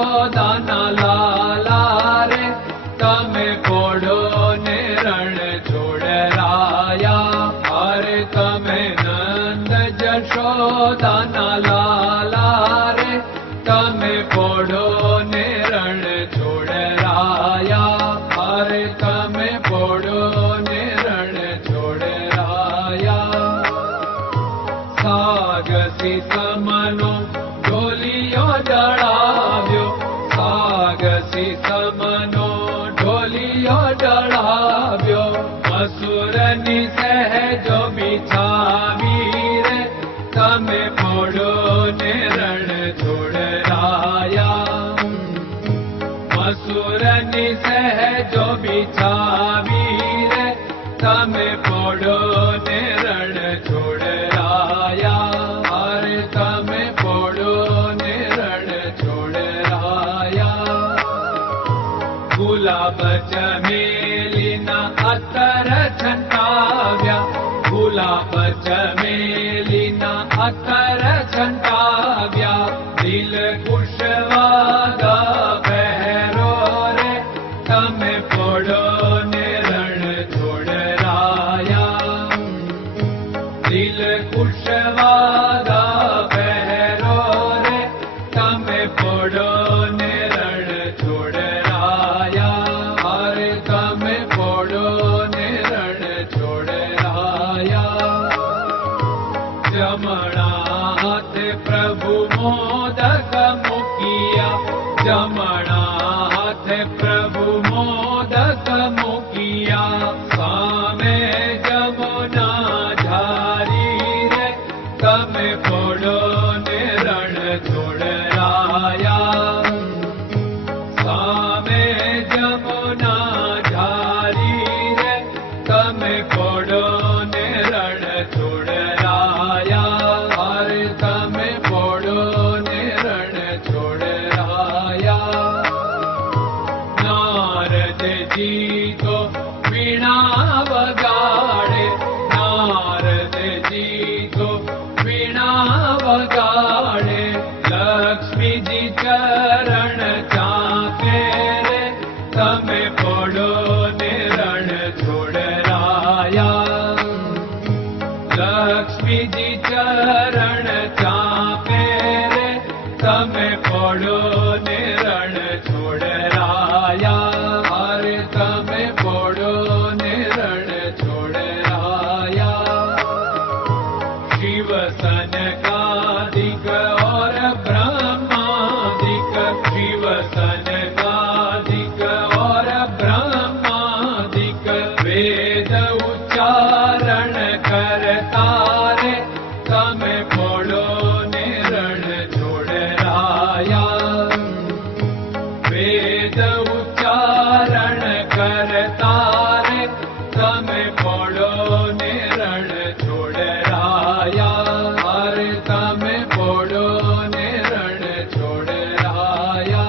જશોદાના લાલા રે તમે પોડો ને રણ છોડરાયા. અરે તમે નંદ જશોદાના લાલા રે તમે પોડો ને રણ છોડરાયા. અરે તમે પોડો ને રણ છોડરાયા. સાગસી સમનો ઢોલિયો ડળાવ્યો, સાગસી સમનો ઢોલિયો ડળાવ્યો. મસૂરની સહેજો બિછાવી રે તમે પોડો ને રણ છોડરાયા. મસૂરની સહેજો બિછાવી રે તમે પોડો ને રણ છોડરાયા. અરે તમે પોડો ને રણ છોડરાયા. ગુલાબ ચમેલીના અત્તર છંટાવ્યા, ગુલાબ ચમેલીના અત્તર છંટાવ્યા. દિલ કુશવાદા પહેરો રે તમે પોડો ને રણ છોડરાયા. દિલ કુશવાદા પહેરો રે તમે પોડો ને રણ છોડરાયા. અરે તમે પોડો ને રણ છોડરાયા. જમણા હાથે પ્રભુ મોદક મૂકિયા, જમણા હાથે પ્રભુ મોદક મૂકિયા. સામે જમુના ઝારી રે તમે પોડો ને રણ છોડરાયા. સામે જમુના ઝારી રે તમે પોડો ને રણ છોડરાયા. અરે તમે પોડો ને રણ છોડરાયા. નારદજી તો વીણા વગાડે, નારદજી તો વીણા વગાડે. લક્ષ્મીજી ચરણ ચાકે રે તમે પોડો ને રણ છોડરાયા. લક્ષ્મીજી ચરણ ચાપે રે તમે પોડો ને રણ છોડરાયા. અરે તમે પોડો ને રણ છોડરાયા. શિવ સનકાદિક और ब्रह्मादिक, शिव सनकादिक और ब्रह्मादिक. वेद उच्चारण करता रे તમે પોડો ને રણ છોડરાયા. વેદ ઉચ્ચારણ કરતા રે તમે પોડો ને રણ છોડરાયા. અરે તમે પોડો ને રણ છોડરાયા.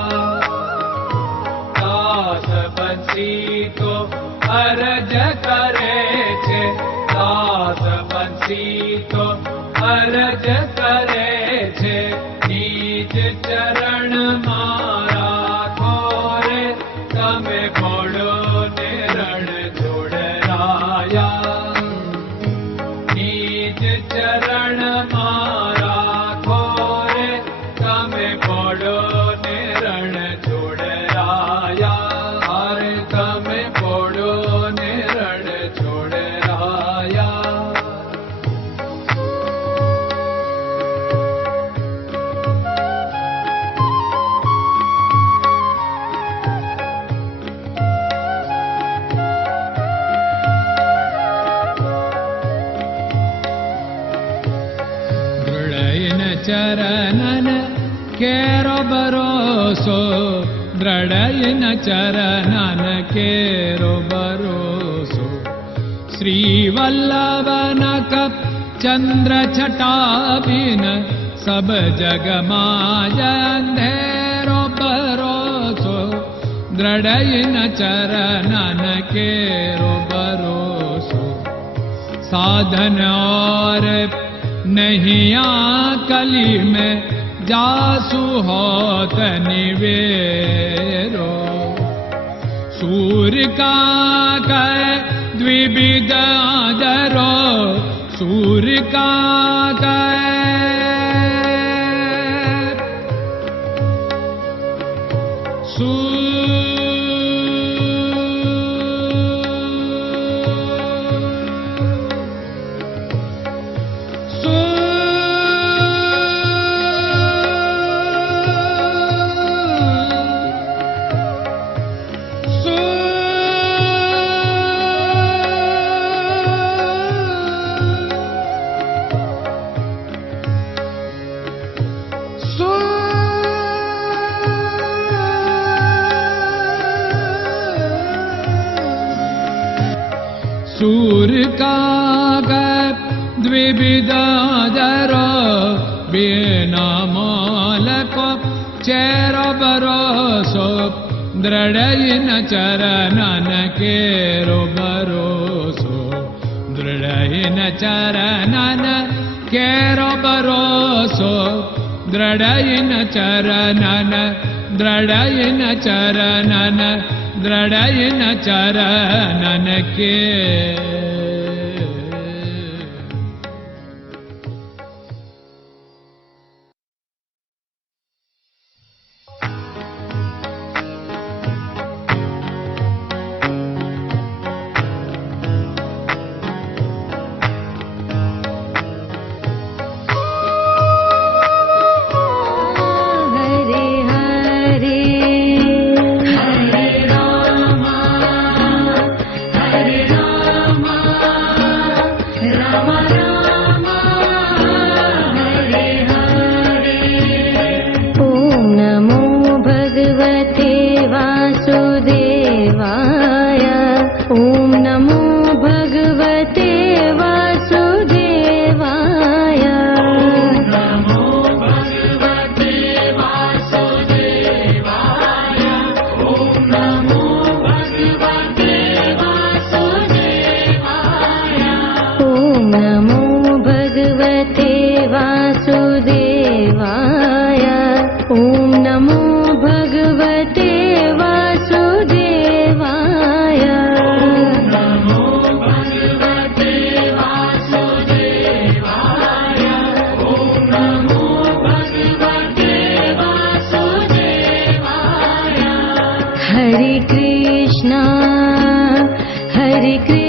દાસ બંસી તો અરજ કરે છે, દાસ બંસી તો અરજ કરે છે. નીચ ચરણ મારા ખોરે તમે પોડો ને રણ છોડરાયા. નીચ ચરણ મારા ખોરે તમે પોડો ને રણ છોડરાયા. અરે તમે પોડો ને રણ છોડરાયા. ચરણન કેરો ભરોસો, દ્રઢયન ચરણન કેરો ભરોસો. શ્રી વલ્લભન કપ ચંદ્ર છટાબિન સબ જગમાં અંધેરો ભરોસો. દ્રઢયન ચરણન કેરો ભરોસો. साधन और नहीं कली में जासु होत निवेरो सूर्य का कै द्विविध आदरो सूर्य का सूर्य का द्विविधादर बिना मालको चेर भरोसो दृढ़ चरणन केरो भरोसो दृढ़ चरणन केरो भरोसो दृढ़ चरणन दृढ़ चरणन दृढ़ चरणन के Hare Krishna, Hare Krishna.